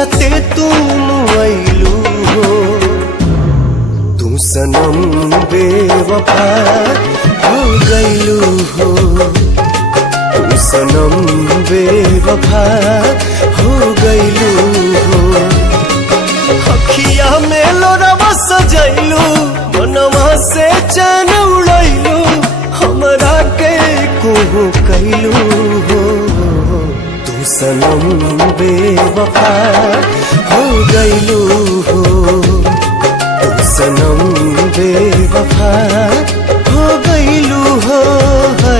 जियते तुम आइलू हो तू सनम बेवफा हो गइलू हो तू सनम बेवफा हो गइलू हो अखिया में लोरवा सजैलू मनवा से चैन उड़ैलू हमरा के कोहू कैलू हो तू सनम बेवफा हो गइलू हो तू सनम बेवफा हो गइलू हो है